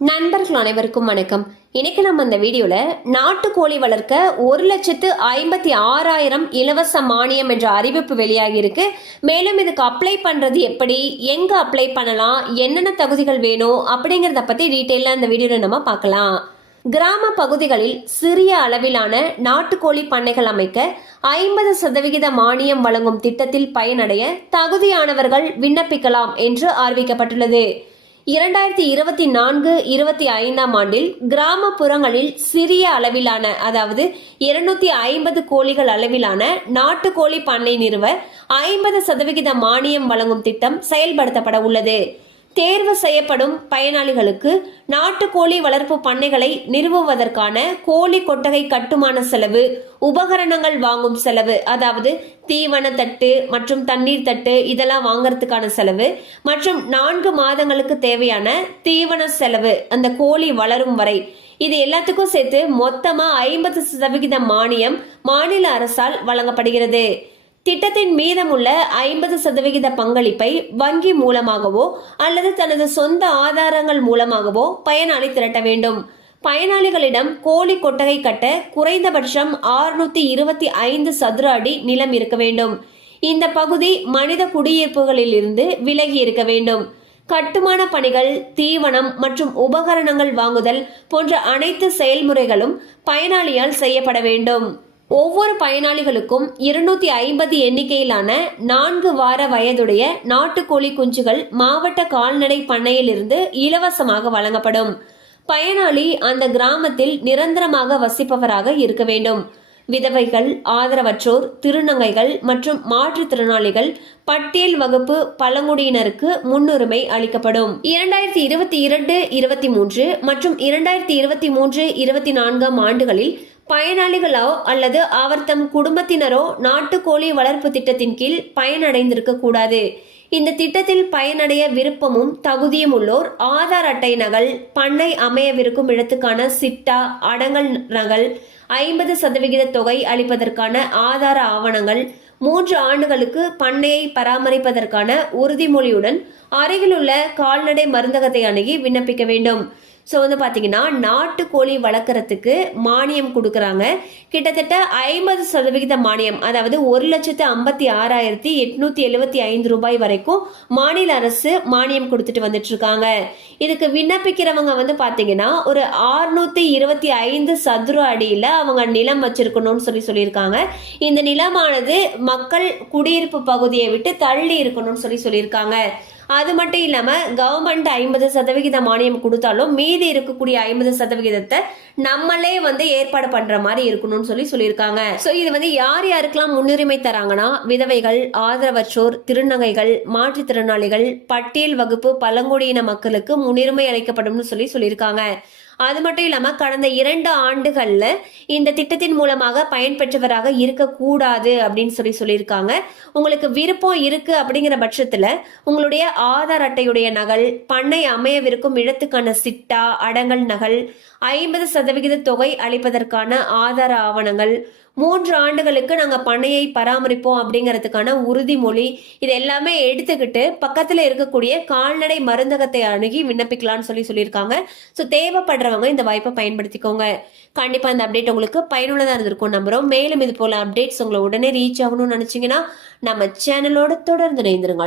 நண்பர்கள் அனைவருக்கும் வணக்கம். இன்னைக்கு நம்ம இந்த வீடியோல நாட்டுக்கோழி வளர்க்க 1,56,000 இலவச மானியம் என்ற அறிவிப்பு வெளியாகி இருக்கு. மேலும் இதுக்கு அப்ளை பண்றது எப்படி, எங்க அப்ளை பண்ணலாம், என்னென்ன தகுதிகள் வேணும் அப்படிங்கறத பத்தி டீட்டெயிலா இந்த வீடியோல நம்ம பார்க்கலாம். கிராம பகுதிகளில் சிறிய அளவிலான நாட்டுக்கோழி பண்ணைகள் அமைக்க 50% மானியம் வழங்கும் திட்டத்தில் பயனடைய தகுதியானவர்கள் விண்ணப்பிக்கலாம் என்று அறிவிக்கப்பட்டுள்ளது. 2024-25 ஆண்டில் கிராமப்புறங்களில் சிறிய அளவிலான அதாவது 250 கோழிகள் அளவிலான நாட்டுக்கோழி பண்ணை நிறுவ 50% மானியம் வழங்கும் திட்டம் செயல்படுத்தப்பட உள்ளது. தேர்வு செய்யப்படும் பயனாளிகளுக்கு நாட்டுக்கோழி வளர்ப்பு பண்ணைகளை நிறுவுவதற்கான கோழி கொட்டகை கட்டுமான செலவு, உபகரணங்கள் வாங்கும் செலவு, அதாவது தீவன தட்டு மற்றும் தண்ணீர் தட்டு இதெல்லாம் வாங்கறதுக்கான செலவு மற்றும் 4 மாதங்களுக்கு தேவையான தீவன செலவு அந்த கோழி வளரும் வரை இது எல்லாத்துக்கும் சேர்த்து மொத்தமா 50% மானியம் மாநில அரசால் வழங்கப்படுகிறது. திட்டத்தின் மீதமுள்ள 50% பங்களிப்பை வங்கி மூலமாகவோ அல்லது தனது சொந்த ஆதாரங்கள் மூலமாகவோ பயனாளி திரட்ட வேண்டும். பயனாளிகளிடம் கோழி கொட்டகை கட்ட குறைந்தபட்சம் 625 சதுர அடி நிலம் இருக்க வேண்டும். இந்த பகுதி மனித குடியிருப்புகளில் இருந்து விலகி இருக்க வேண்டும். கட்டுமான பணிகள், தீவனம் மற்றும் உபகரணங்கள் வாங்குதல் போன்ற அனைத்து செயல்முறைகளும் பயனாளியால் செய்யப்பட வேண்டும். ஒவ்வொரு பயனாளிகளுக்கும் 250 எண்ணிக்கையிலான 4 வார வயதுடைய நாட்டுக்கோழி குஞ்சுகள் மாவட்ட கால்நடை பண்ணையில் இருந்து இலவசமாக வழங்கப்படும். பயனாளி அந்த கிராமத்தில் நிரந்தரமாக வசிப்பவராக இருக்க வேண்டும். விதவைகள், ஆதரவற்றோர், திருநங்கைகள் மற்றும் மாற்றுத்திறனாளிகள், பட்டியல் வகுப்பு பழங்குடியினருக்கு முன்னுரிமை அளிக்கப்படும். 2022-23 மற்றும் 2023-24 ஆண்டுகளில் பயனாளிகளோ அல்லது அவர் தம் குடும்பத்தினரோ நாட்டுக்கோழி வளர்ப்பு திட்டத்தின் கீழ் பயனடைந்திருக்க கூடாது. இந்த திட்டத்தில் பயனடைய விருப்பமும் தகுதியும் உள்ளோர் ஆதார் அட்டை நகல், பண்ணை அமையவிருக்கும் இடத்துக்கான சிட்டா அடங்கல் நகல், 50% தொகை அளிப்பதற்கான ஆதார ஆவணங்கள், 3 ஆண்டுகளுக்கு பண்ணையை பராமரிப்பதற்கான உறுதிமொழியுடன் அருகிலுள்ள கால்நடை மருந்தகத்தை அணுகி விண்ணப்பிக்க வேண்டும். ஸோ பார்த்தீங்கன்னா நாட்டுக்கோழி வளர்க்குறதுக்கு மானியம் கொடுக்குறாங்க. கிட்டத்தட்ட 50% மானியம், அதாவது 1,56,875 ரூபாய் வரைக்கும் மாநில அரசு மானியம் கொடுத்துட்டு வந்துட்டு இருக்காங்க. இதுக்கு விண்ணப்பிக்கிறவங்க பார்த்தீங்கன்னா ஒரு 625 சதுர அடியில் அவங்க நிலம் வச்சிருக்கணும்னு சொல்லியிருக்காங்க. இந்த நிலமானது மக்கள் குடியிருப்பு பகுதியை விட்டு தள்ளி இருக்கணும்னு சொல்லியிருக்காங்க. அது மட்டும் இல்லாம கவர்மெண்ட் 50% மானியம் கொடுத்தாலும் மீதி இருக்கக்கூடிய 50% நம்மளே ஏற்பாடு பண்ற மாதிரி இருக்கணும்னு சொல்லியிருக்காங்க. சோ இது யார் யாருக்கெல்லாம் முன்னுரிமை தராங்கன்னா விதவைகள், ஆதரவற்றோர், திருநங்கைகள், மாற்றுத்திறனாளிகள், பட்டியல் வகுப்பு பழங்குடியின மக்களுக்கு முன்னுரிமை அளிக்கப்படும் சொல்லியிருக்காங்க. அது மட்டும் இல்லாம கடந்த 2 ஆண்டுகள்ல இந்த திட்டத்தின் மூலமாக பயன்பெற்றவராக இருக்கக்கூடாது அப்படின்னு சொல்லியிருக்காங்க. உங்களுக்கு விருப்பம் இருக்கு அப்படிங்கிற பட்சத்துல உங்களுடைய ஆதார் அட்டையுடைய நகல், பண்ணை அமையவிருக்கும் இடத்துக்கான சிட்டா அடங்கல் நகல், 50% தொகை அளிப்பதற்கான ஆதார ஆவணங்கள், 3 ஆண்டுகளுக்கு நாங்க பண்ணையை பராமரிப்போம் அப்படிங்கிறதுக்கான உறுதிமொழி, இது எல்லாமே எடுத்துக்கிட்டு பக்கத்துல இருக்கக்கூடிய கால்நடை மருந்தகத்தை அணுகி விண்ணப்பிக்கலாம்னு சொல்லியிருக்காங்க. ஸோ தேவைப்படுறவங்க இந்த வாய்ப்பை பயன்படுத்திக்கோங்க. கண்டிப்பா இந்த அப்டேட் உங்களுக்கு பயனுள்ளதா இருந்திருக்கும் நம்புறோம். மேலும் இது போல அப்டேட்ஸ் உங்களை உடனே ரீச் ஆகணும்னு நினைச்சீங்கன்னா நம்ம சேனலோட தொடர்ந்து இணைந்திருங்கள்.